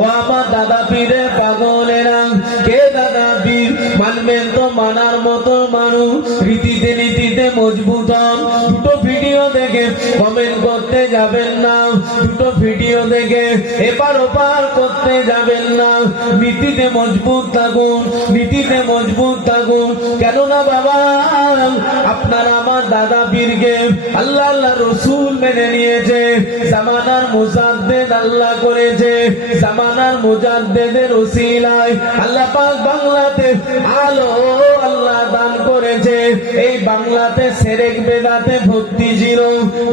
ও আমার দাদা পীরের পাগলেরা, কে দাদা পীর মানবেন তো মানার মতো মানুষ, রীতিতে নীতিতে মজবুত হন। দুটো ভিডিও দেখে কমেন্ট করতে যাবেন না, দুটো ভিডিও দেখে এপার ওপার করতে যাবেন না। নীতিতে মজবুত থাকুন, নীতিতে মজবুত থাকুন। কেননা বাবা, আপনারা আমার দাদা পীরকে আল্লাহ আল্লাহ রসুল মেনে নিয়েছে, জামানার মুজাদ্দেদ আল্লাহ করেছে, জামানার মুজাদ্দেদের ওসিলায় আল্লাহ পাক বাংলাতে আলো আল্লাহ দান করেছে। এই বাংলাতে সেরেক বেদাতে ভর্তি ছিল,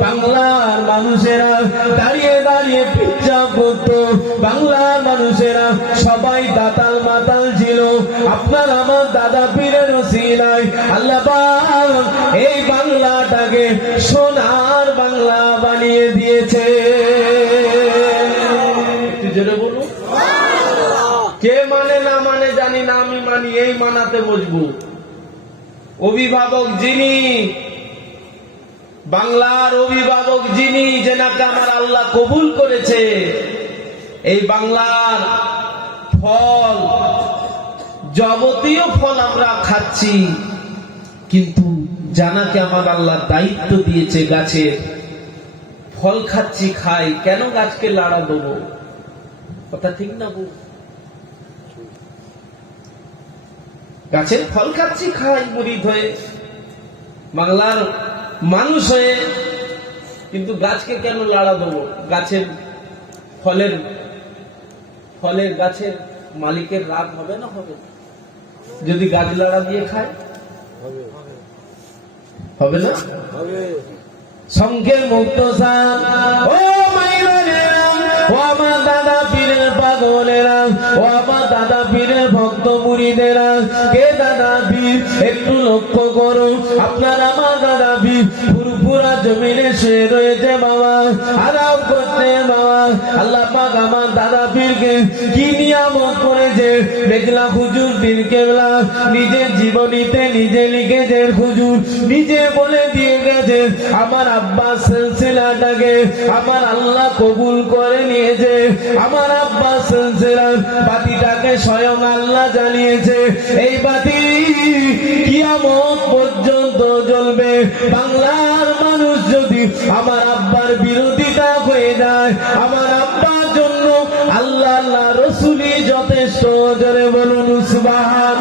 বাংলার মানুষেরা দাঁড়িয়ে দাঁড়িয়ে পিজ্জা করত, বাংলার মানুষেরা সবাই দাতাল মাতাল ছিল। আপনার আমার দাদা পীরের ওসিলায় আল্লাহ পাক এই বাংলাটাকে সোনার বাংলা বানিয়ে দিয়েছে। একটু জোরে বলুন। কে মানে না মানে জানি না, আমি মানি, এই মানাতে বসবো। অভিভাবক যিনি, বাংলার অভিভাবক যিনি, যেনাকে আমার আল্লাহ কবুল করেছে, এই বাংলার ফল, যাবতীয় ফল আমরা খাচ্ছি, কিন্তু জানাকে আমার আল্লাহ দায়িত্ব দিয়েছে গাছের ফল খাচ্ছি, খাই, কেন গাছকে লাড়া দেবো? কথা ঠিক না বউ? গাছের ফল খাচ্ছি, খাই মুরিদ হয়ে, বাংলার মানুষ হয়ে, কিন্তু গাছকে কেন লাড়া দেবো? গাছের ফলের গাছের মালিকের রাগ হবে না? হবে যদি গাছ লাড়া দিয়ে খায়? হবে না? সংখ্যের মুক্ত সান, ও মাইরানেরা, ও আমার দাদা পীরের পাগলেরা, ও আমার দাদা পীরের ভক্ত মুরিদেরা, কে দাদা পীর একটু লক্ষ্য করো। আপনার আমার দাদা পীর পুরপুরা জমিনে শুয়ে রয়েছে বাবা, আরাম করতে বাবা। আল্লাহ পাক আমার দাদা পীরকে কি নিয়ামত করেছে। মেঘলা হুজুর দিন কেবলা নিজের জীবনীতে নিজে লিখেছে, হুজুর নিজে বলে দিয়ে গেছে, আমার আব্বাস সিলসিলাটাকে আমার আল্লাহ কবুল করে নিয়েছে। আমার আব্বাস সিলসিলার বাতিটাকে স্বয়ং আল্লাহ জ্বালিয়েছে। এই বাতি কিয়ামত পর্যন্ত জ্বলবে। বাংলার মানুষ যদি আমার আব্বার বিরোধিতা হয়ে যায়, আমার আব্বার জন্য আল্লাহ আল্লাহ রসুলই যথেষ্ট। জোরে বলুন সুবহান,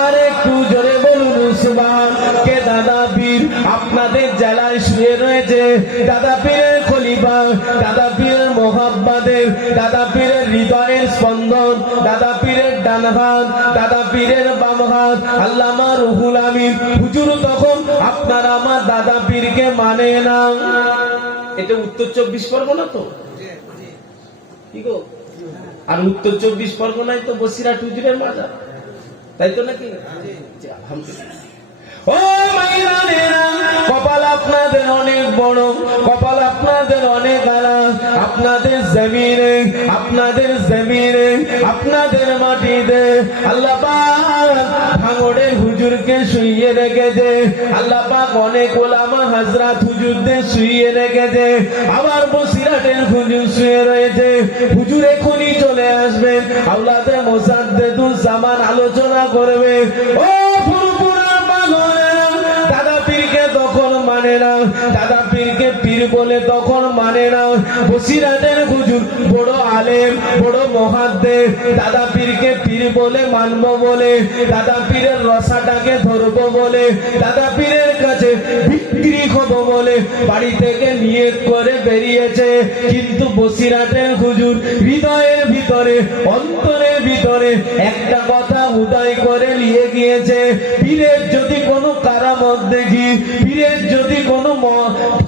আর একটু জোরে বলুন সুবহান। কে দাদা পীর আপনাদের জেলায় শুয়ে রয়েছে, দাদা পীরের খলিফা, দাদা পীরের মোহাব্বতের, দাদা পীরের হৃদয়ের স্পন্দন, দাদা পীরের ডান হাত, দাদা পীরের বাম হাত আল্লামা রুহুল আমিন হুজুর তখন আপনার আমার দাদা পীরকে মানে না। এটা উত্তর 24 পরগনা তো, কি গো? আর উত্তর 24 পরগনায় তো বসিরহাট হুজুরের মাজার, তাই তো নাকি? আলহামদুলিল্লাহ। ও মাইরানেরা, কপাল আপনাদের অনেক বড়, কপাল আপনাদের অনেক আলা। আপনাদের জমিনে, আপনাদের জমিনে, আপনাদের মাটিতে আল্লাহ পাক ভাঙড়ের হুজুরকে শুইয়ে রেখেছে। আল্লাহ পাক অনেক ওলামা হযরত হুজুরদের শুইয়ে রেখেছে। আবার বসিরহাটের হুজুর শুয়ে রয়েছে। হুজুর এখনই চলে আসবেন, আওলাদে মুজাদ্দেদুল জামান আলোচনা করবে। ও দাদা পীরকে তখন মানে না, দাদা পীরকে পীর বলে তখন মানে না। বসিরহাটের হুজুর বড় আলেম, বড় মুহাদ্দিস, দাদা পীরকে পীর বলে মানবো বলে, দাদা পীরের রসাটাকে ধরবো বলে, দাদা পীরের কাছে বিক্রি হবো বলে বাড়ি থেকে নিয়ত করে বেরিয়েছে। কিন্তু বসিরহাটের হুজুর হৃদয়ের ভিতরে, অন্তরের ভিতরে একটা কথা উদয় করে নিয়ে গিয়েছে, পীরের যদি কোনো কারামত দেখি, পীরের যদি কোনো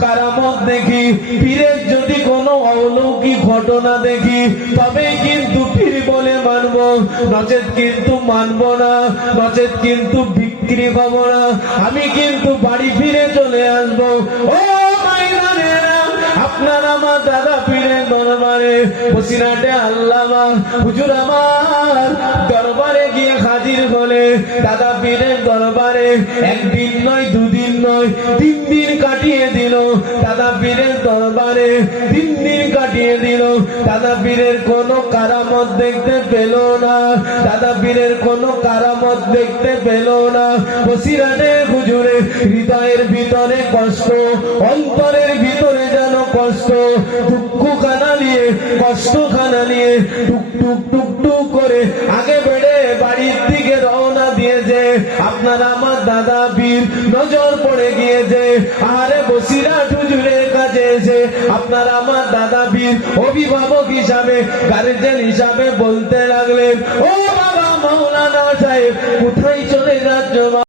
কারামত দেখি, পীরের যদি কোনো অলৌকিক ঘটনা দেখি, তবে কিন্তু পীর বলে মানব, নচেত কিন্তু মানব না, নচেত কিন্তু বিক্রি হব না। আমি কিন্তু বাড়ি ফিরে চলে আসবো। ও মাইরানেরা, আপনার আমার দাদা পীরের দরবারে বসিরহাটে আল্লামা হুজুর আমার দরবারে গিয়ে হাজির হাজির হলে দাদা পীরের দরবারে একদিন নয়, দুদিন নয়, 3 দিন কাটিয়ে দিল দাদা পীরের দরবারে, 3 দিন কাটিয়ে দিল। দাদা পীরের কোনো কারামত দেখতে পেল না, দাদা পীরের কোনো কারামত দেখতে পেল না। বসিরহাটের হুজুরে হৃদয়ের ভিতরে কষ্ট, অন্তরের ভিতরে যেন কষ্ট, দুঃখ খানা নিয়ে, কষ্ট খানা নিয়ে টুক টুক টুক টুক করে আগে বেড়ে বাড়ির দিকে রওনা দিয়েছে। আপনার আমার দাদা পীর নজর পড়ে গিয়েছে। আরে বসিরহাট হুজুরের কাছে এসে আপনার আমার দাদা পীর অভিভাবক হিসাবে, গার্জেন হিসাবে বলতে লাগলেন, ও বাবা মাওলানা সাহেব, কোথায় চলে যাচ্ছ?